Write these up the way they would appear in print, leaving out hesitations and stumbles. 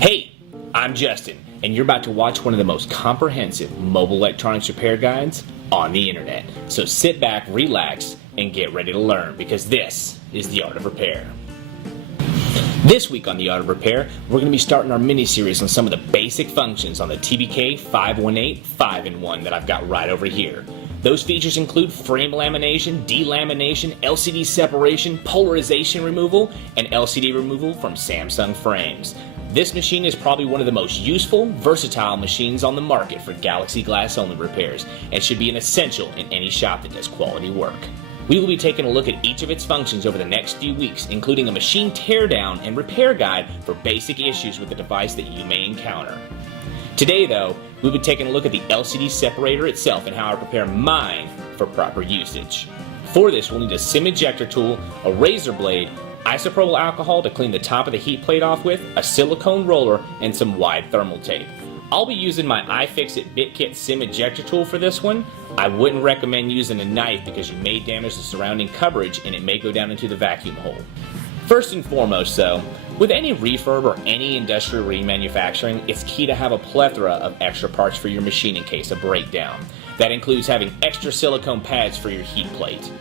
Hey, I'm Justin, and you're about to watch one of the most comprehensive mobile electronics repair guides on the internet. So sit back, relax, and get ready to learn, because this is the Art of Repair. This week on the Art of Repair, we're going to be starting our mini-series on some of the basic functions on the TBK 518 5-in-1 that I've got right over here. Those features include frame lamination, delamination, LCD separation, polarization removal, and LCD removal from Samsung frames. This machine is probably one of the most useful, versatile machines on the market for Galaxy Glass only repairs, and should be an essential in any shop that does quality work. We will be taking a look at each of its functions over the next few weeks, including a machine teardown and repair guide for basic issues with the device that you may encounter. Today, though, we'll be taking a look at the LCD separator itself and how I prepare mine for proper usage. For this, we'll need a SIM ejector tool, a razor blade, isopropyl alcohol to clean the top of the heat plate off with, a silicone roller, and some wide thermal tape. I'll be using my iFixit BitKit SIM ejector tool for this one. I wouldn't recommend using a knife because you may damage the surrounding coverage and it may go down into the vacuum hole. First and foremost though, with any refurb or any industrial remanufacturing, it's key to have a plethora of extra parts for your machine in case of breakdown. That includes having extra silicone pads for your heat plate.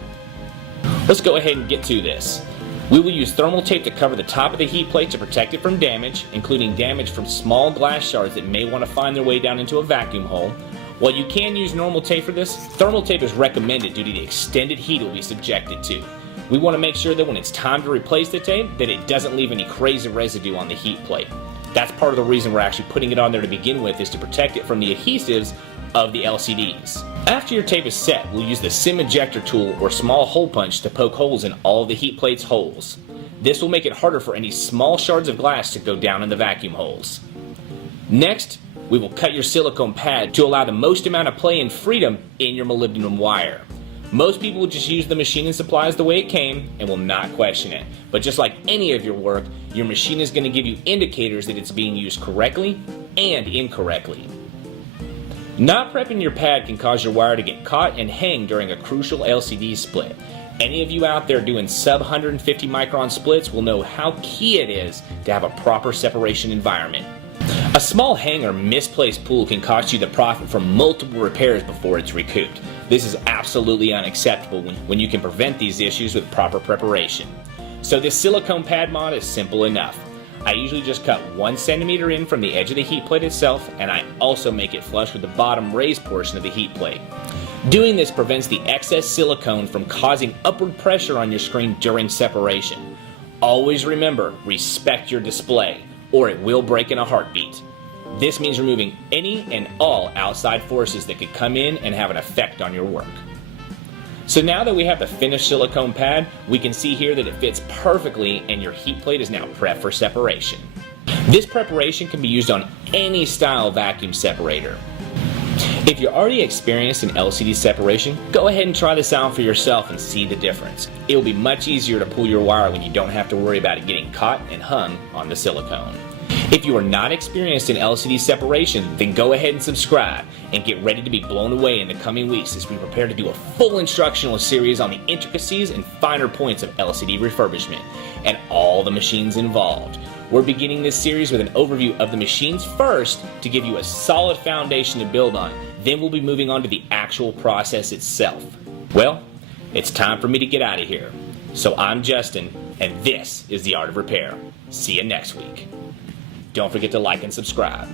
Let's go ahead and get to this. We will use thermal tape to cover the top of the heat plate to protect it from damage, including damage from small glass shards that may want to find their way down into a vacuum hole. While you can use normal tape for this, thermal tape is recommended due to the extended heat it will be subjected to. We want to make sure that when it's time to replace the tape, that it doesn't leave any crazy residue on the heat plate. That's part of the reason we're actually putting it on there to begin with, is to protect it from the adhesives of the LCDs. After your tape is set, we'll use the SIM ejector tool or small hole punch to poke holes in all of the heat plate's holes. This will make it harder for any small shards of glass to go down in the vacuum holes. Next, we will cut your silicone pad to allow the most amount of play and freedom in your molybdenum wire. Most people will just use the machine and supplies the way it came and will not question it. But just like any of your work, your machine is going to give you indicators that it's being used correctly and incorrectly. Not prepping your pad can cause your wire to get caught and hang during a crucial LCD split. Any of you out there doing sub 150 micron splits will know how key it is to have a proper separation environment. A small hang or misplaced pull can cost you the profit from multiple repairs before it's recouped. This is absolutely unacceptable when you can prevent these issues with proper preparation. So this silicone pad mod is simple enough. I usually just cut 1 centimeter in from the edge of the heat plate itself, and I also make it flush with the bottom raised portion of the heat plate. Doing this prevents the excess silicone from causing upward pressure on your screen during separation. Always remember, respect your display, or it will break in a heartbeat. This means removing any and all outside forces that could come in and have an effect on your work. So now that we have the finished silicone pad, we can see here that it fits perfectly and your heat plate is now prepped for separation. This preparation can be used on any style vacuum separator. If you're already experienced in LCD separation, go ahead and try this out for yourself and see the difference. It will be much easier to pull your wire when you don't have to worry about it getting caught and hung on the silicone. If you are not experienced in LCD separation, then go ahead and subscribe and get ready to be blown away in the coming weeks as we prepare to do a full instructional series on the intricacies and finer points of LCD refurbishment and all the machines involved. We're beginning this series with an overview of the machines first to give you a solid foundation to build on. Then we'll be moving on to the actual process itself. Well, it's time for me to get out of here. So I'm Justin, and this is the Art of Repair. See you next week. Don't forget to like and subscribe.